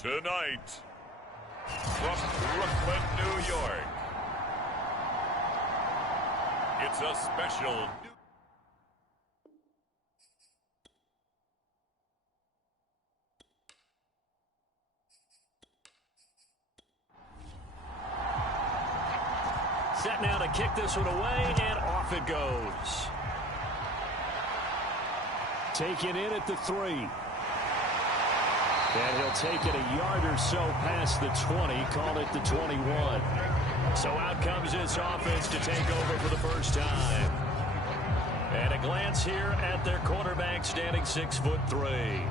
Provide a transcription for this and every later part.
Tonight, from Brooklyn, New York, it's a special set now to kick this one away, and off it goes. Taken in at the 3. And he'll take it a yard or so past the 20, call it the 21. So out comes this offense to take over for the first time. And a glance here at their quarterback standing 6'3".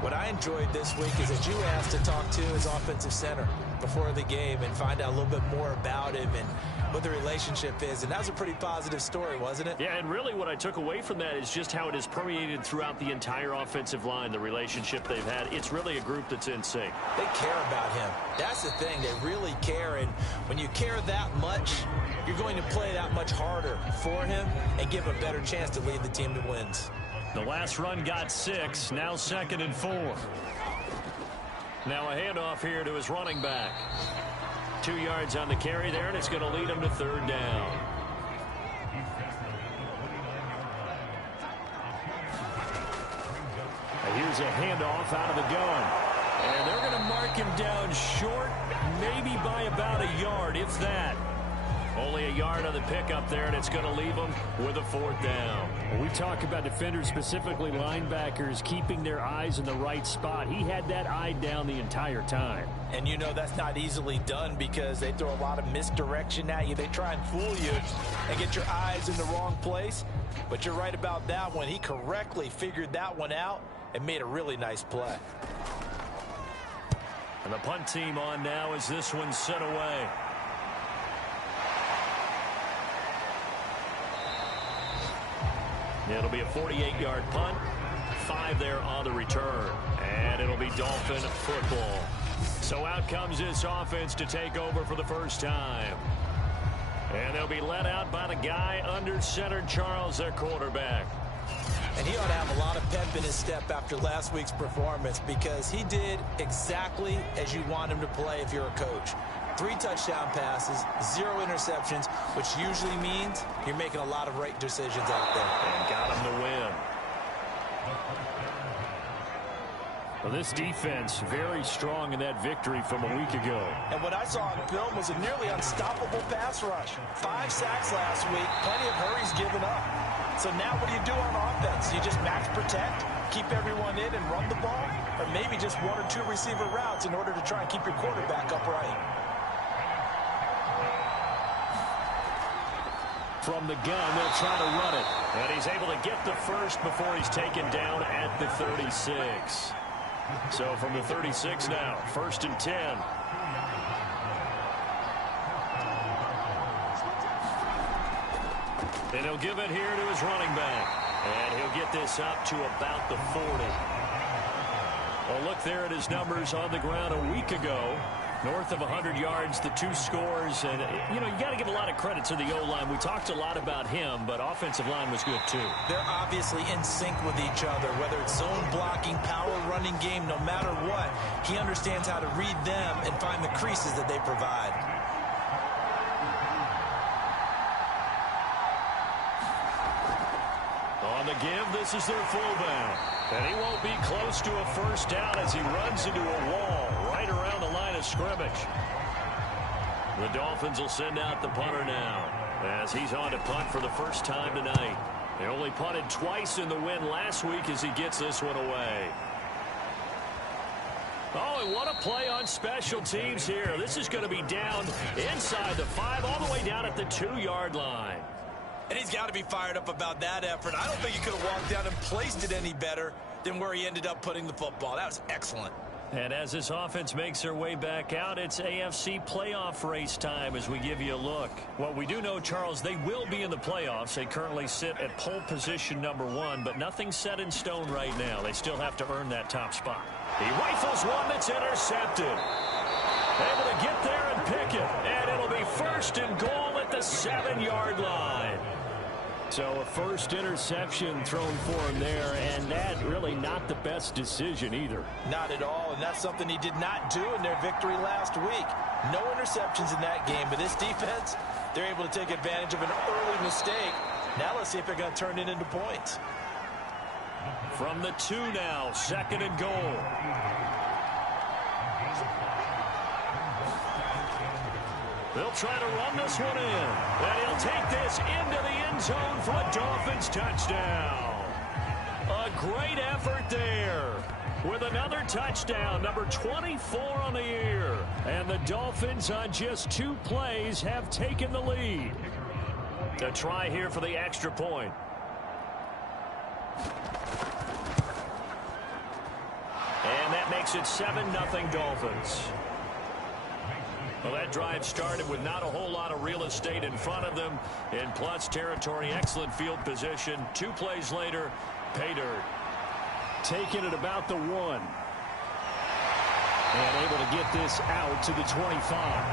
What I enjoyed this week is that you asked to talk to his offensive center before the game and find out a little bit more about him and what the relationship is. And that was a pretty positive story, wasn't it? Yeah, and really what I took away from that is just how it has permeated throughout the entire offensive line, the relationship they've had. It's really a group that's in sync. They care about him. That's the thing. They really care. And when you care that much, you're going to play that much harder for him and give him a better chance to lead the team to wins. The last run got 6, now 2nd and 4. Now a handoff here to his running back. 2 yards on the carry there, and it's going to lead him to 3rd down. Here's a handoff out of the gun. And they're going to mark him down short, maybe by about a yard, if that. Only a yard on the pickup there, and it's going to leave them with a 4th down. Well, we talk about defenders, specifically linebackers, keeping their eyes in the right spot. He had that eye down the entire time. And you know that's not easily done because they throw a lot of misdirection at you. They try and fool you and get your eyes in the wrong place. But you're right about that one. He correctly figured that one out and made a really nice play. And the punt team on now as this one's sent away. It'll be a 48-yard punt. 5 there on the return. And it'll be Dolphin football. So out comes this offense to take over for the first time. And they'll be led out by the guy under center, Charles, their quarterback. And he ought to have a lot of pep in his step after last week's performance because he did exactly as you want him to play if you're a coach. 3 touchdown passes, 0 interceptions, which usually means you're making a lot of right decisions out there. And got him to win. Well, this defense very strong in that victory from a week ago. And what I saw on film was a nearly unstoppable pass rush. 5 sacks last week, plenty of hurries given up. So now what do you do on offense? You just max protect, keep everyone in and run the ball? Or maybe just 1 or 2 receiver routes in order to try and keep your quarterback upright? From the gun, they'll try to run it. And he's able to get the first before he's taken down at the 36. So from the 36 now, 1st and 10. And he'll give it here to his running back. And he'll get this up to about the 40. Well, look there at his numbers on the ground a week ago. North of 100 yards, the 2 scores. And, you know, you got to give a lot of credit to the O-line. We talked a lot about him, but offensive line was good, too. They're obviously in sync with each other, whether it's zone blocking, power running game, no matter what. He understands how to read them and find the creases that they provide. On the give, this is their fullback. And he won't be close to a first down as he runs into a wall right around the line of scrimmage. The Dolphins will send out the punter now as he's on to punt for the first time tonight. They only punted twice in the win last week as he gets this one away. Oh, and what a play on special teams here. This is going to be down inside the 5 all the way down at the 2-yard line. And he's got to be fired up about that effort. I don't think he could have walked down and placed it any better than where he ended up putting the football. That was excellent. And as this offense makes their way back out, it's AFC playoff race time as we give you a look. What we do know, Charles, they will be in the playoffs. They currently sit at pole position number 1, but nothing's set in stone right now. They still have to earn that top spot. He rifles one that's intercepted. Able to get there and pick it. And it'll be 1st and goal at the 7-yard line. So a first interception thrown for him there, and that really not the best decision either. Not at all, and that's something he did not do in their victory last week. No interceptions in that game, but this defense, they're able to take advantage of an early mistake. Now let's see if they're going to turn it into points. From the 2 now, 2nd and goal. They'll try to run this one in. And he'll take this into the end zone for a Dolphins touchdown. A great effort there with another touchdown, number 24 on the year. And the Dolphins on just 2 plays have taken the lead. To try here for the extra point. And that makes it 7-0 Dolphins. Well, that drive started with not a whole lot of real estate in front of them. In plus territory, excellent field position. 2 plays later, pay dirt. Taking it about the 1. And able to get this out to the 25.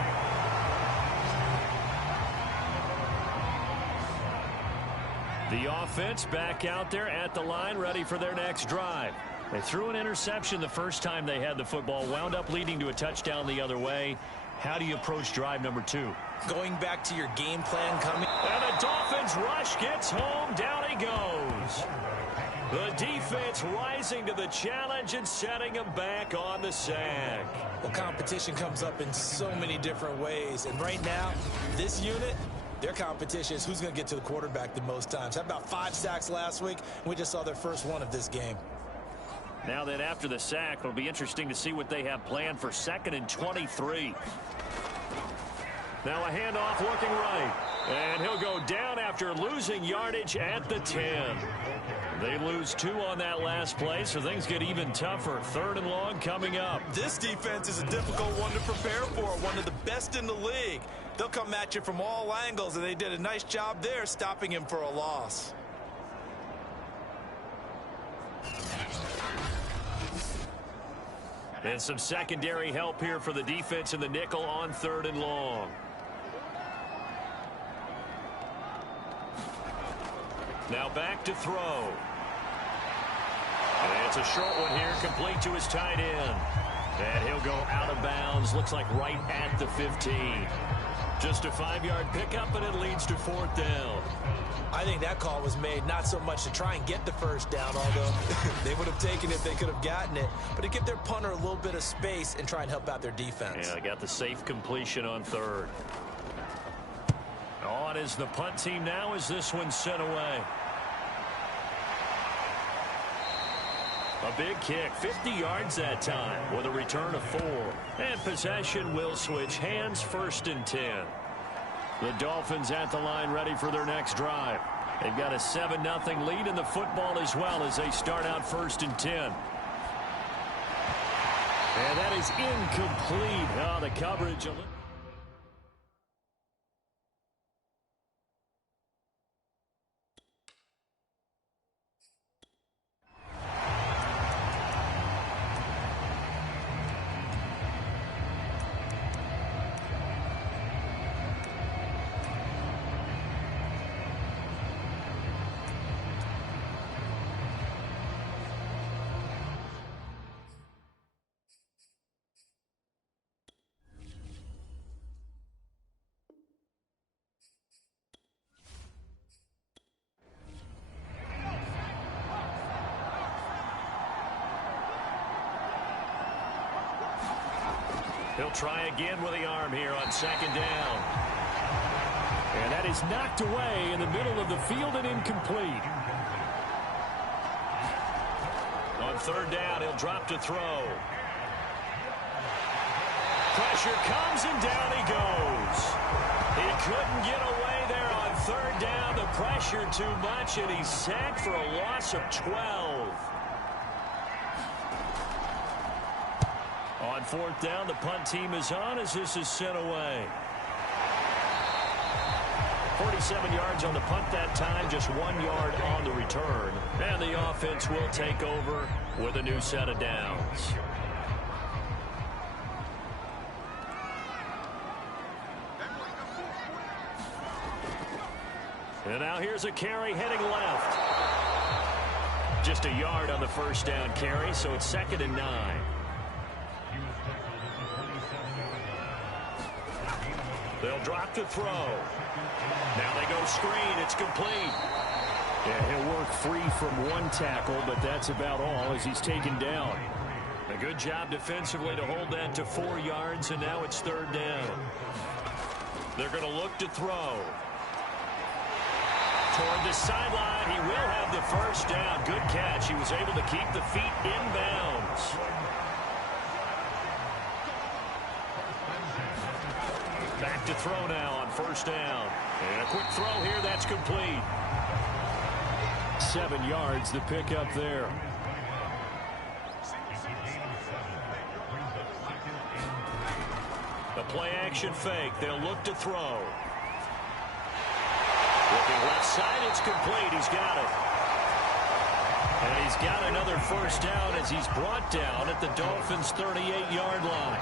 The offense back out there at the line, ready for their next drive. They threw an interception the first time they had the football, wound up leading to a touchdown the other way. How do you approach drive number 2? Going back to your game plan coming. And the Dolphins rush gets home. Down he goes. The defense rising to the challenge and setting him back on the sack. Well, competition comes up in so many different ways. And right now, this unit, their competition is who's going to get to the quarterback the most times. Had about 5 sacks last week. We just saw their first one of this game. Now that after the sack, it'll be interesting to see what they have planned for 2nd and 23. Now a handoff looking right. And he'll go down after losing yardage at the 10. They lose 2 on that last play, so things get even tougher. 3rd and long coming up. This defense is a difficult one to prepare for, one of the best in the league. They'll come at you from all angles, and they did a nice job there stopping him for a loss. And some secondary help here for the defense in the nickel on 3rd and long. Now back to throw. And it's a short one here, complete to his tight end. And he'll go out of bounds, looks like right at the 15. Just a 5-yard pickup, and it leads to 4th down. I think that call was made not so much to try and get the first down, although they would have taken it if they could have gotten it, but to give their punter a little bit of space and try and help out their defense. Yeah, got the safe completion on 3rd. On is the punt team now as this one's sent away. A big kick, 50 yards that time with a return of 4. And possession will switch hands, 1st and 10. The Dolphins at the line ready for their next drive. They've got a 7-0 lead in the football as well as they start out 1st and 10. And that is incomplete. Oh, the coverage. He'll try again with the arm here on 2nd down. And that is knocked away in the middle of the field and incomplete. On 3rd down, he'll drop to throw. Pressure comes and down he goes. He couldn't get away there on 3rd down. The pressure too much, and he's sacked for a loss of 12. On 4th down, the punt team is on as this is sent away. 47 yards on the punt that time, just 1 yard on the return. And the offense will take over with a new set of downs. And now here's a carry heading left. Just a yard on the first down carry, so it's 2nd and 9. They'll drop to throw. Now they go screen. It's complete. Yeah, he'll work free from one tackle, but that's about all as he's taken down. A good job defensively to hold that to 4 yards, and now it's 3rd down. They're going to look to throw. Toward the sideline, he will have the first down. Good catch. He was able to keep the feet inbounds. Back to throw now on 1st down. And a quick throw here, that's complete. 7 yards, the pickup there. The play-action fake. They'll look to throw. Looking left side, it's complete. He's got it. And he's got another first down as he's brought down at the Dolphins' 38-yard line.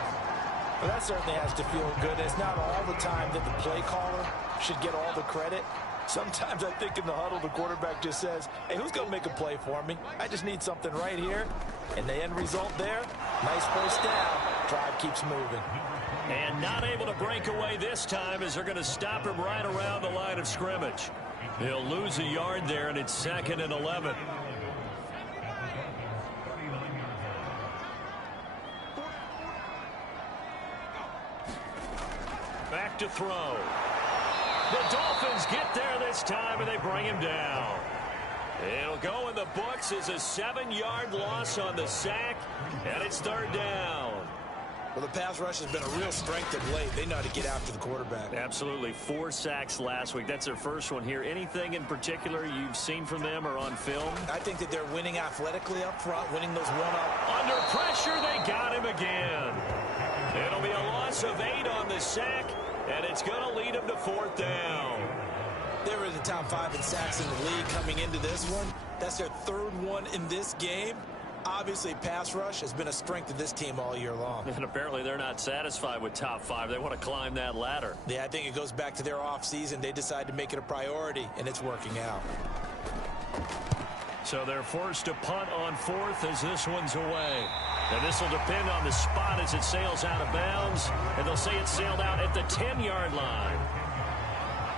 Well, that certainly has to feel good. It's not all the time that the play caller should get all the credit. Sometimes I think in the huddle, the quarterback just says, hey, who's going to make a play for me? I just need something right here. And the end result there, nice first down. Drive keeps moving. And not able to break away this time as they're going to stop him right around the line of scrimmage. He'll lose a yard there, and it's 2nd and 11. Back to throw. The Dolphins get there this time, and they bring him down. It'll go in the books as a 7-yard loss on the sack, and it's 3rd down. Well, the pass rush has been a real strength of late. They know how to get after the quarterback. Absolutely. 4 sacks last week. That's their first one here. Anything in particular you've seen from them or on film? I think that they're winning athletically up front, winning those one-up. Under pressure, they got him again. It'll be a loss of 8 on the sack, and it's going to lead them to 4th down. They were in the top 5 in sacks in the league coming into this one. That's their 3rd one in this game. Obviously, pass rush has been a strength of this team all year long. And apparently they're not satisfied with top 5. They want to climb that ladder. Yeah, I think it goes back to their offseason. They decided to make it a priority, and it's working out. So they're forced to punt on 4th as this one's away. And this will depend on the spot as it sails out of bounds. And they'll say it sailed out at the 10-yard line.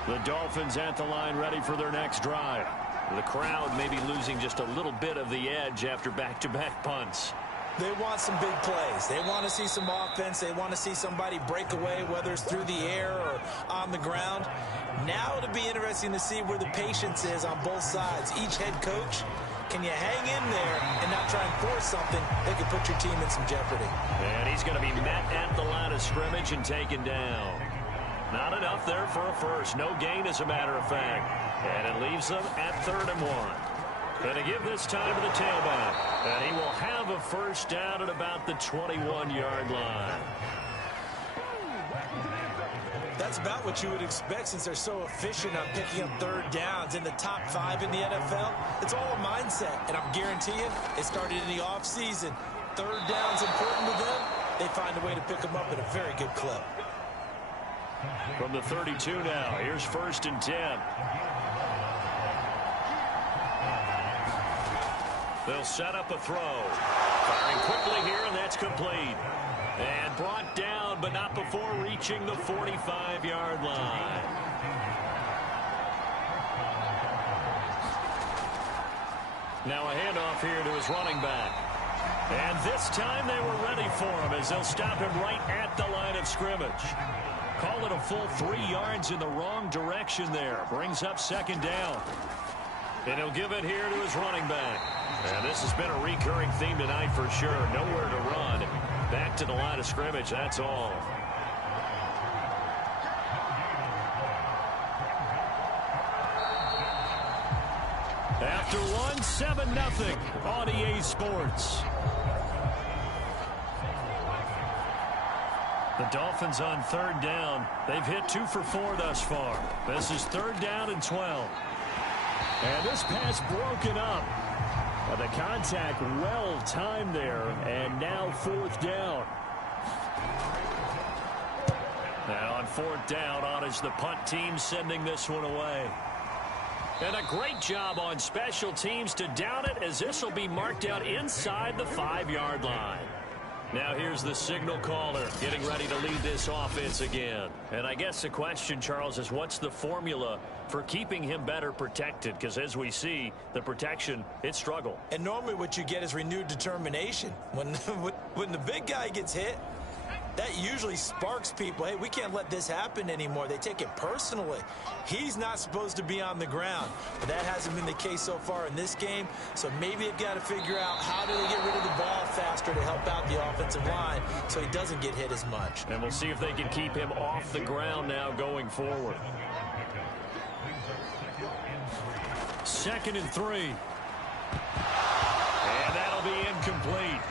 The Dolphins at the line ready for their next drive. The crowd may be losing just a little bit of the edge after back-to-back punts. They want some big plays. They want to see some offense. They want to see somebody break away, whether it's through the air or on the ground. Now it'll be interesting to see where the patience is on both sides. Each head coach, can you hang in there and not try and force something that could put your team in some jeopardy? And he's going to be met at the line of scrimmage and taken down. Not enough there for a first. No gain, as a matter of fact. And it leaves them at 3rd and 1. Going to give this time to the tailback. And he will have a first down at about the 21-yard line. That's about what you would expect since they're so efficient on picking up 3rd downs in the top 5 in the NFL. It's all a mindset, and I'm guaranteeing it started in the offseason. 3rd down's important to them. They find a way to pick them up at a very good clip. From the 32 now, here's 1st and 10. They'll set up a throw. Firing quickly here, and that's complete. And brought down, but not before reaching the 45-yard line. Now a handoff here to his running back. And this time they were ready for him as they'll stop him right at the line of scrimmage. Call it a full 3 yards in the wrong direction there. Brings up 2nd down. And he'll give it here to his running back. And this has been a recurring theme tonight for sure. Nowhere to run. Back to the line of scrimmage, that's all. After one, 7-0 on EA Sports. The Dolphins on 3rd down. They've hit 2 for 4 thus far. This is 3rd down and 12. And this pass broken up. The contact well timed there, and now 4th down. Now on 4th down, on is the punt team sending this one away. And a great job on special teams to down it, as this will be marked out inside the 5-yard line. Now here's the signal caller getting ready to lead this offense again. And I guess the question, Charles, is what's the formula for keeping him better protected? Because as we see, the protection, it struggled. And normally what you get is renewed determination. When the big guy gets hit, that usually sparks people. Hey, we can't let this happen anymore. They take it personally. He's not supposed to be on the ground. But that hasn't been the case so far in this game. So maybe they've got to figure out how do they get rid of the ball faster to help out the offensive line so he doesn't get hit as much. And we'll see if they can keep him off the ground now going forward. 2nd and 3. And that'll be incomplete.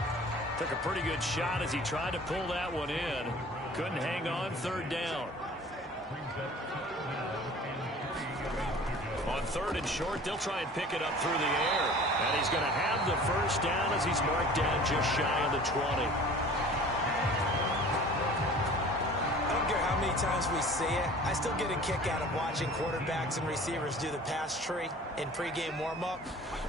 Took a pretty good shot as he tried to pull that one in. Couldn't hang on. 3rd down. On 3rd and short, they'll try and pick it up through the air. And he's going to have the 1st down as he's marked down just shy of the 20. I don't care how many times we see it. I still get a kick out of watching quarterbacks and receivers do the pass tree in pregame warm-up.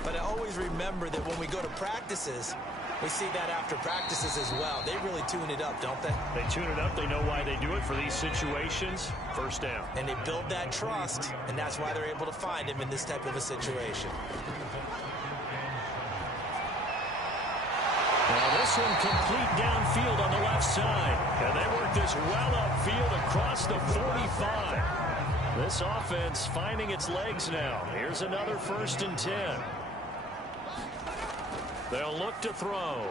But I always remember that when we go to practices, we see that after practices as well. They really tune it up, don't they? They tune it up. They know why they do it for these situations. 1st down. And they build that trust, and that's why they're able to find him in this type of a situation. Now this one complete downfield on the left side. And they work this well upfield across the 45. This offense finding its legs now. Here's another 1st and 10. They'll look to throw.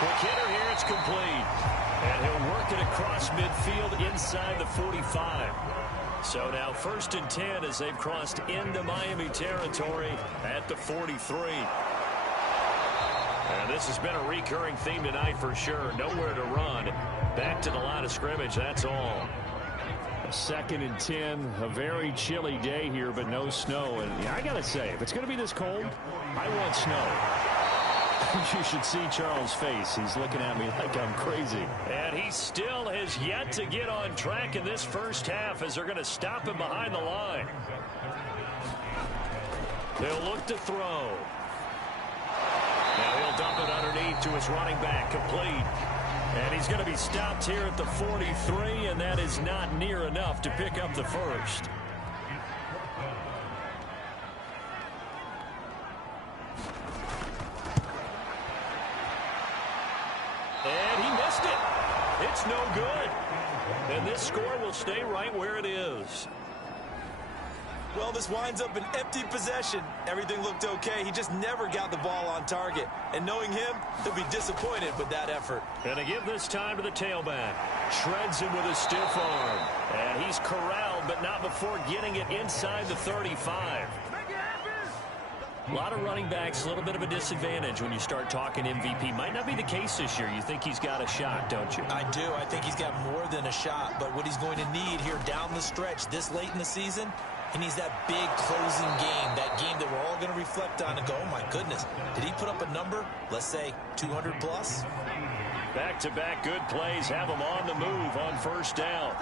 Quick hitter here, it's complete. And he'll work it across midfield inside the 45. So now 1st and 10 as they've crossed into Miami territory at the 43. And this has been a recurring theme tonight for sure. Nowhere to run. Back to the line of scrimmage, that's all. 2nd and 10, a very chilly day here, but no snow. And I got to say, if it's going to be this cold, I want snow. You should see Charles' face. He's looking at me like I'm crazy. And he still has yet to get on track in this 1st half as they're going to stop him behind the line. They'll look to throw. Now he'll dump it underneath to his running back, complete. And he's going to be stopped here at the 43, and that is not near enough to pick up the 1st. And he missed it. It's no good. And this score will stay right where it is. Well, this winds up an empty possession. Everything looked okay. He just never got the ball on target. And knowing him, he'll be disappointed with that effort. And to give this time to the tailback. Shreds him with a stiff arm. And he's corralled, but not before getting it inside the 35. A lot of running backs, a little bit of a disadvantage when you start talking MVP. Might not be the case this year. You think he's got a shot, don't you? I do. I think he's got more than a shot. But what he's going to need here down the stretch this late in the season, he needs that big closing game, that game that we're all going to reflect on and go, oh, my goodness, did he put up a number, let's say, 200 plus? Back-to-back good plays have him on the move on 1st down.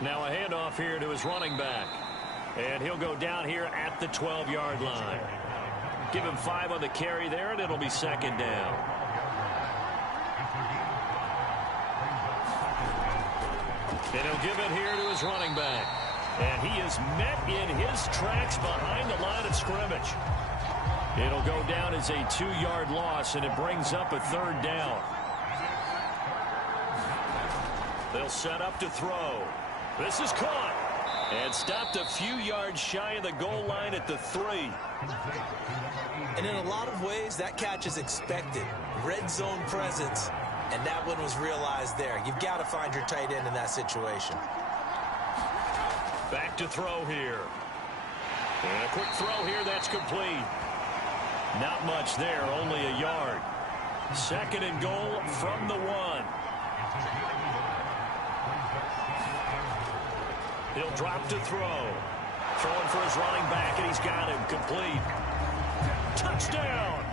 Now a handoff here to his running back. And he'll go down here at the 12-yard line. Give him 5 on the carry there, and it'll be 2nd down. And he'll give it here to his running back. And he is met in his tracks behind the line of scrimmage. It'll go down as a 2-yard loss, and it brings up a 3rd down. They'll set up to throw. This is caught. And stopped a few yards shy of the goal line at the 3. And in a lot of ways, that catch is expected. Red zone presence. And that one was realized there. You've got to find your tight end in that situation. Back to throw here. And a quick throw here, that's complete. Not much there, only a yard. 2nd and goal from the 1. He'll drop to throw. Throwing for his running back, and he's got him complete. Touchdown!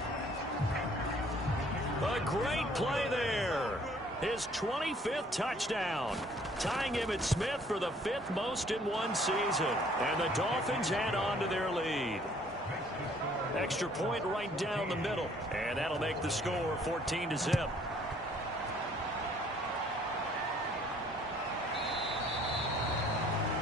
A great play there. his 25th touchdown, tying Emmitt Smith for the 5th most in one season. And the Dolphins add on to their lead. Extra point right down the middle, and that'll make the score 14-0.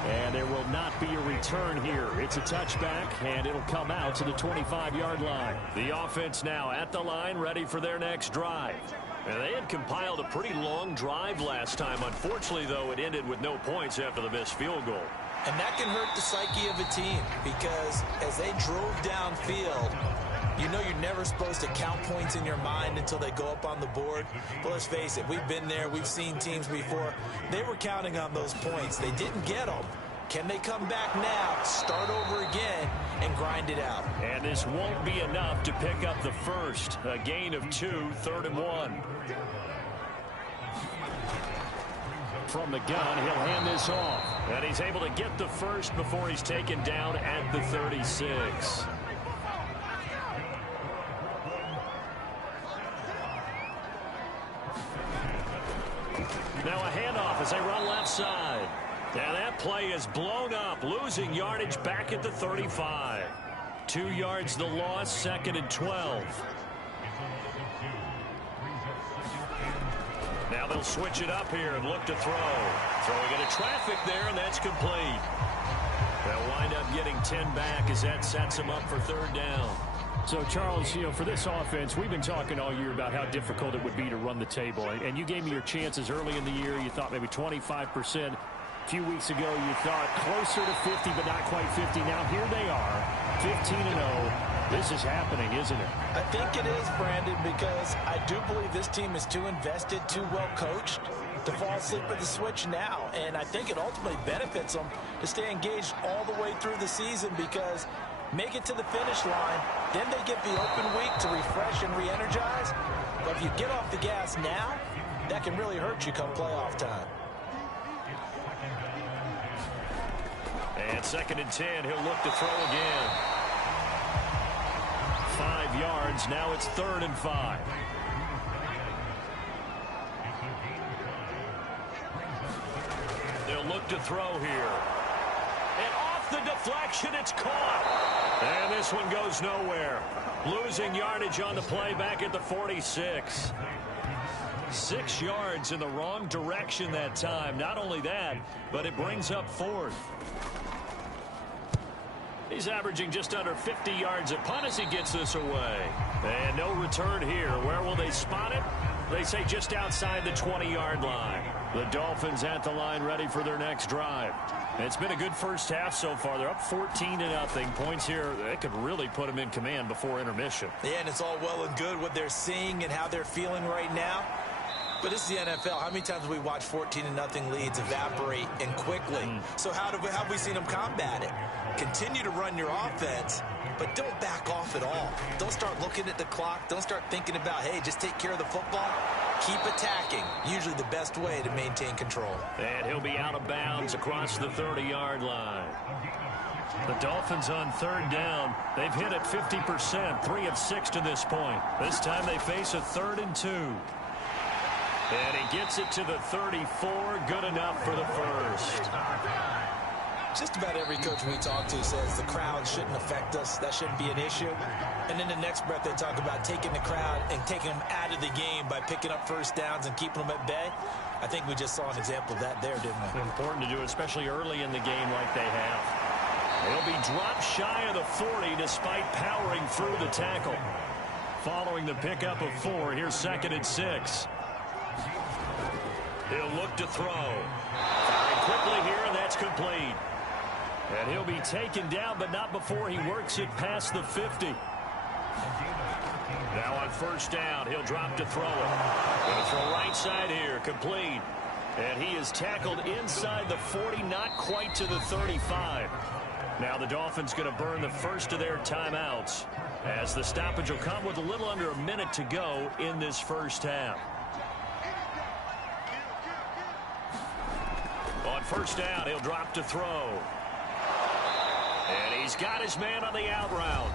And there will not be a return here. It's a touchback, and it'll come out to the 25-yard line. The offense now at the line, ready for their next drive. And they had compiled a pretty long drive last time. Unfortunately, though, it ended with no points after the missed field goal. And that can hurt the psyche of a team, because as they drove downfield, you know you're never supposed to count points in your mind until they go up on the board. But let's face it, we've been there. We've seen teams before. They were counting on those points. They didn't get them. Can they come back now, start over again, and grind it out? And this won't be enough to pick up the first. A gain of 2, 3rd and 1. From the gun, he'll hand this off. And he's able to get the first before he's taken down at the 36. Now a handoff as they run left side. And that play is blown up, losing yardage back at the 35. 2 yards the loss, 2nd and 12. Now they'll switch it up here and look to throw. Throwing into traffic there, and that's complete. They'll wind up getting 10 back as that sets them up for 3rd down. So, Charles, you know, for this offense, we've been talking all year about how difficult it would be to run the table. And you gave me your chances early in the year. You thought maybe 25%. A few weeks ago, you thought closer to 50, but not quite 50. Now, here they are, 15-0. This is happening, isn't it? I think it is, Brandon, because I do believe this team is too invested, too well coached to fall asleep at the switch now. And I think it ultimately benefits them to stay engaged all the way through the season, because make it to the finish line, then they get the open week to refresh and re-energize. But if you get off the gas now, that can really hurt you come playoff time. And 2nd and 10, he'll look to throw again. 5 yards, now it's 3rd and 5. They'll look to throw here. And off the deflection, it's caught. And this one goes nowhere. Losing yardage on the play back at the 46. 6 yards in the wrong direction that time. Not only that, but it brings up 4th. He's averaging just under 50 yards a punt as he gets this away. And no return here. Where will they spot it? They say just outside the 20-yard line. The Dolphins at the line, ready for their next drive. It's been a good first half so far. They're up 14-0. Points here, they could really put them in command before intermission. Yeah, and it's all well and good what they're seeing and how they're feeling right now. But this is the NFL. How many times have we watched 14-0 leads evaporate and quickly? So how have we seen them combat it? Continue to run your offense, but don't back off at all. Don't start looking at the clock. Don't start thinking about, hey, just take care of the football. Keep attacking. Usually the best way to maintain control. And he'll be out of bounds across the 30-yard line. The Dolphins on 3rd down. They've hit it 50%, 3 of 6 to this point. This time they face a 3rd and 2. And he gets it to the 34. Good enough for the first. Just about every coach we talk to says the crowd shouldn't affect us. That shouldn't be an issue. And in the next breath, they talk about taking the crowd and taking them out of the game by picking up first downs and keeping them at bay. I think we just saw an example of that there, didn't we? Important to do, especially early in the game like they have. They'll be dropped shy of the 40 despite powering through the tackle. Following the pickup of 4, here's 2nd and 6. He'll look to throw. Firing quickly here, and that's complete. And he'll be taken down, but not before he works it past the 50. Now on 1st down, he'll drop to throw it. Going to throw right side here, complete. And he is tackled inside the 40, not quite to the 35. Now the Dolphins going to burn the first of their timeouts, as the stoppage will come with a little under a minute to go in this first half. On 1st down, he'll drop to throw. And he's got his man on the out route.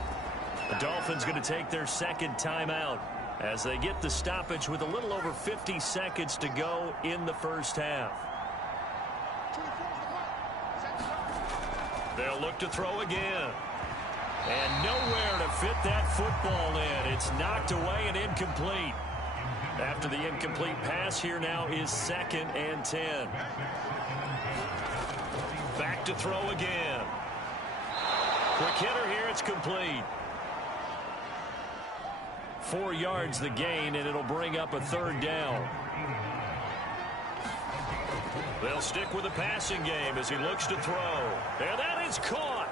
The Dolphins going to take their 2nd timeout as they get the stoppage with a little over 50 seconds to go in the first half. They'll look to throw again. And nowhere to fit that football in. It's knocked away and incomplete. After the incomplete pass, here now is 2nd and 10. Back to throw again. Quick hitter here, it's complete. 4 yards the gain, and it'll bring up a 3rd down. They'll stick with the passing game as he looks to throw. And that is caught.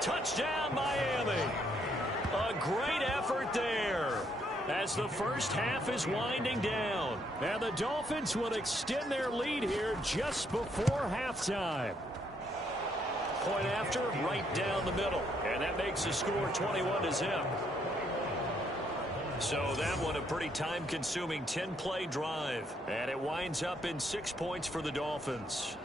Touchdown, Miami. A great effort there as the first half is winding down. And the Dolphins will extend their lead here just before halftime. Point after, right down the middle. And that makes the score 21-0. So that one a pretty time-consuming 10-play drive. And it winds up in 6 points for the Dolphins.